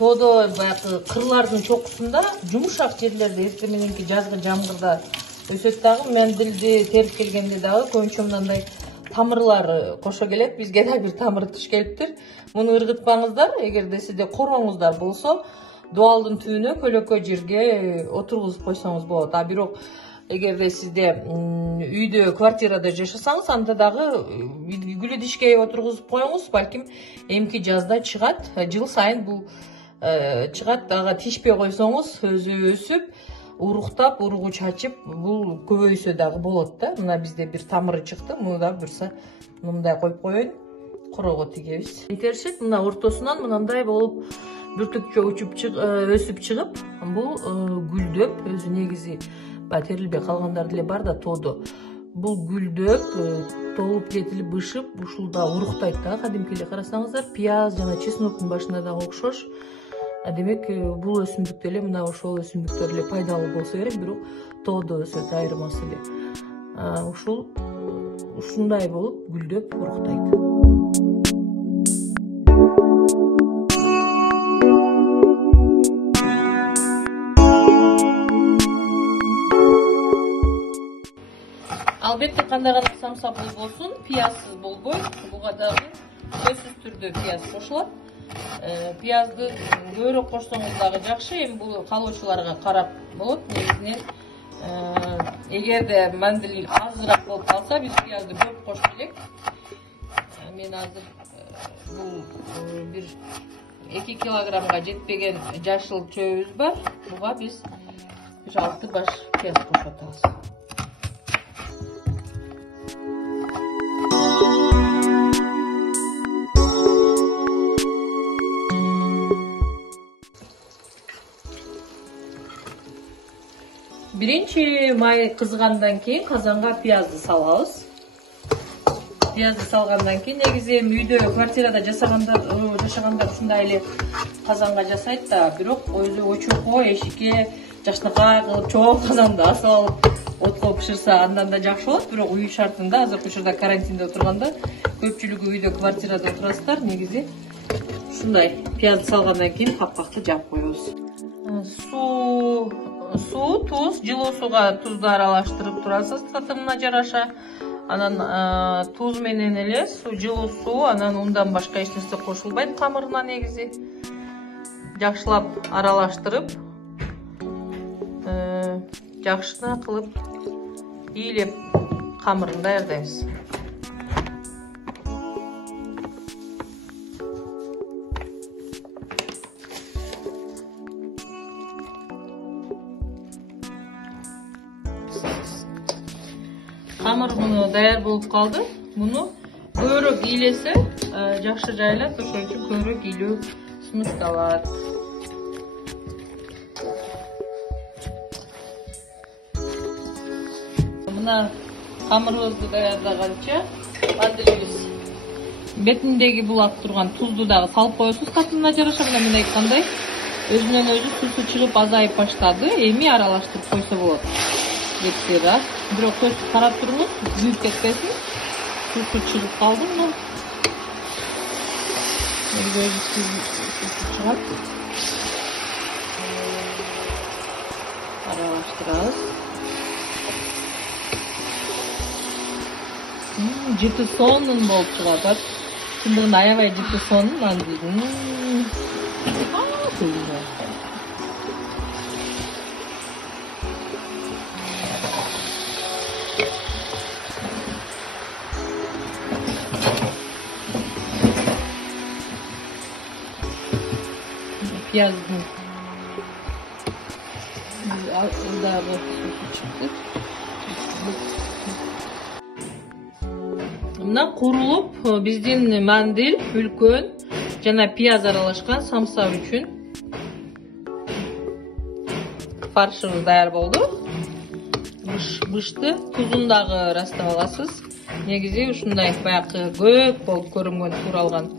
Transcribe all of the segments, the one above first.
тоодо баягы кырлардын чокусунда жумушак жерлерде эртең мененки жазгы жамгырда өсөт дагы. Мандилди терип келгенде дагы көбүнчө мындай тамырлар кошо келет. Бизге да бир тамыр туш келиптир. Муну ыргытпаңыздар. Эгерде сизде короңуздар болсо, дуалдын түбүнө көлөкө жерге отургузуп койсоңуз болот. А бирок эгерде сизде үйдө, квартирада жашасаңыз, анда дагы гүл идишке отургузуп коюңуз. Балким эмки жазда чыгат. Жыл сайын бул чыгат. Ага тишпей койсоңуз, өзү өсүп, уруктап, уругу чачып, бул көбөйсө дагы болот да. Мына бизде бир тамыры чыкты. Муну да бирсе мындай коюп коеюн. Корого тигебиз. Интершет мына ортосунан мындай болуп бүртүкчө өсүп чыгып, бул гүлдөп, өзү негизи терилбей калгандар деле бар да тоодо. Бул гүлдөп, толуп жетилип бышып, ушул да уруктайт да. Кадимки эле карасаңыздар, пияз жана чесноктун башына да окшош. Демек, бул өсүмдүк деле мына ошол өсүмдүктөр эле пайдалуу болсо керек, бирок тоодо өсөт айырмасы эле. Ушундай болуп гүлдөп уруктайт. Албетте кандай гана самса болбосун, пиязсыз болбойт. Буга дагы сөзсүз түрдө пияз кошулат. Пиязды көбүрөөк кошсоңуз дагы жакшы. Эми бул калоочуларга карап болот. Негизинен эгерде мандил азыраак болуп калса, биз пиязды көп кошуш керек. Мен азыр бул бир 2 килограммга жетпеген жашыл чөбүбүз бар. Буга биз 6 баш пияз кошуп атабыз. Биринчи май кызгандан кийин казанга пиязды салабыз. Пиязды салгандан кийин негизи үйдө, квартирада жашагандар ушундай эле казанга жасайт да, бирок өзү очурко, эшикке жакшынакай кылып чоң казанда асып алып отко бышырса андан да жакшы болот. Бирок үй шартында, азыркы учурда карантинде отурганда көпчүлүгү үйдө, квартирада отурасыздар. Негизи ушундай пиязды салгандан кийин капкакты жаап коебуз. Суу, туз, жылуу сууга тузду аралаштырып турасыз татымына жараша. Анан туз менен эле жылуу суу, анан ундан башка эч нерсе кошулбайт камырына негизи. Жакшылап аралаштырып, жакшына кылып ийилеп камырын даярдайбыз. Камыр муну даяр болуп калды. Муну көбүрөөк ийилесе жакшы жайылат, ошол үчүн көбүрөөк ийилүү сунушталат. Мына камырыбызды даярдаганча мандилибиз бетиндеги булак турган тузду дагы салып коесуз татымына жараша. Мен айткандай, өзүнөн өзү тузу чыгып азайып баштады. Эми аралаштырып койсо болот. Жетти раз. Бирок көз карап туруңуз, күйүп кетпесин. Тузу чыгып калды мына. Өзү чыгат. Аралаштырабыз. Жыты сонун болуп чыгат. Чындыгында аябай жыты сонун мандилдин. Piyazın dagı çıktı. Мына курулуп биздин мандил, үлкөн жана пияз аралашкан самса үчүн фаршыбыз даяр болду. Бышты тузун дагы ырастап аласыз. Негизи ушундай баягы көк болуп көрүнгөн туралган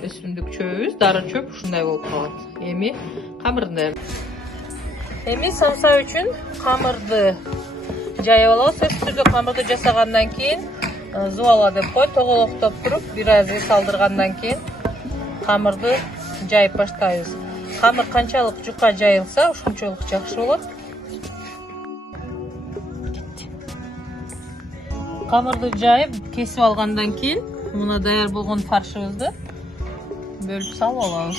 өсүмдүк чөбүбүз, дары чөп ушундай болуп калат. Эми камырын даяр. Эми самса үчүн камырды жайып алабыз. Өстүдө камырды жасагандан кийин зубала деп кой, тоголоктоп туруп, бир аз эс алдыргандан кийин камырды жайып баштайбыз. Камыр канчалык жука жайылса, ошончолук жакшы болот. Камырды жайып, кесип алгандан кийин, мына даяр болгон фаршыбызды бөлүп салып алабыз.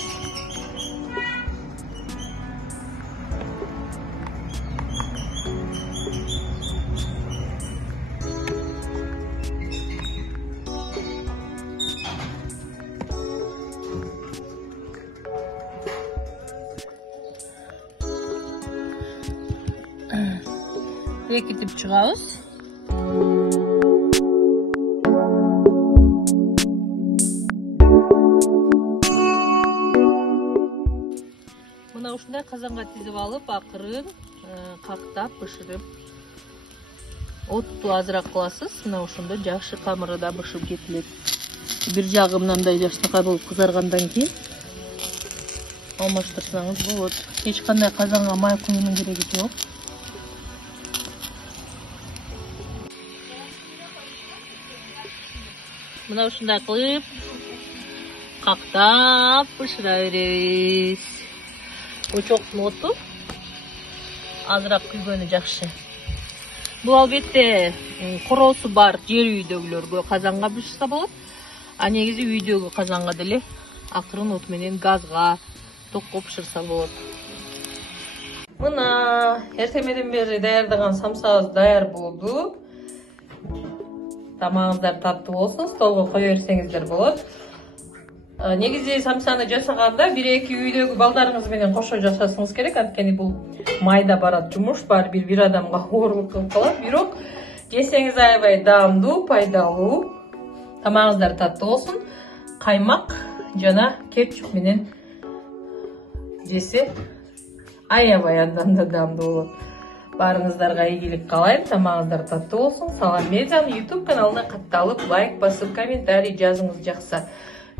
Бекитип чыгабыз. Мына ушундай казанга тизип алып, акырын кактап бышырып, отту азыраак кыласыз. Мына ошондо жакшы камыры да бышып кетилет. Бир жагы мындай жакшынакай болуп кызаргандан кийин алмаштырсаңыз болот. Эч кандай казанга май куюунун кереги жок. Мына ушундай кылып кактап бышыра беребиз. Очоктун оту азыраак күйгөнү жакшы. Бул албетте короосу бар жер үйдөгүлөргө казанга бышырса болот. А негизи үйдөгү казанга деле акырын от менен газга токко бышырса болот. Мына эртемеден бери даярдаган самсабыз даяр болду. Тамагыңыздар таттуу болсун, столго кое берсеңиздер болот. Негизи самсаны жасаганда 1-2 үйдөгү балдарыңыз менен кошо жасасыңыз керек. Анткени бул майда барат, жумуш бар, бир адамга оорлук кылып калат. Бирок жесеңиз аябай даамдуу, пайдалуу. Тамагыңыздар таттуу болсун. Каймак жана кетчуп менен жесе аябай андан да даамдуу болот. Барыңыздарга ийгилик каалайм. Тамагыңыздар таттуу болсун. Салам Медианын YouTube каналына катталып, лайк басып, комментарий жазыңыз жакса.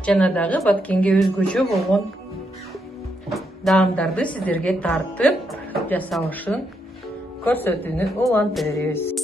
Жана дагы Баткенге өзгөчө болгон даамдарды сиздерге тартып жасалышын көрсөтүүнү улантып беребиз.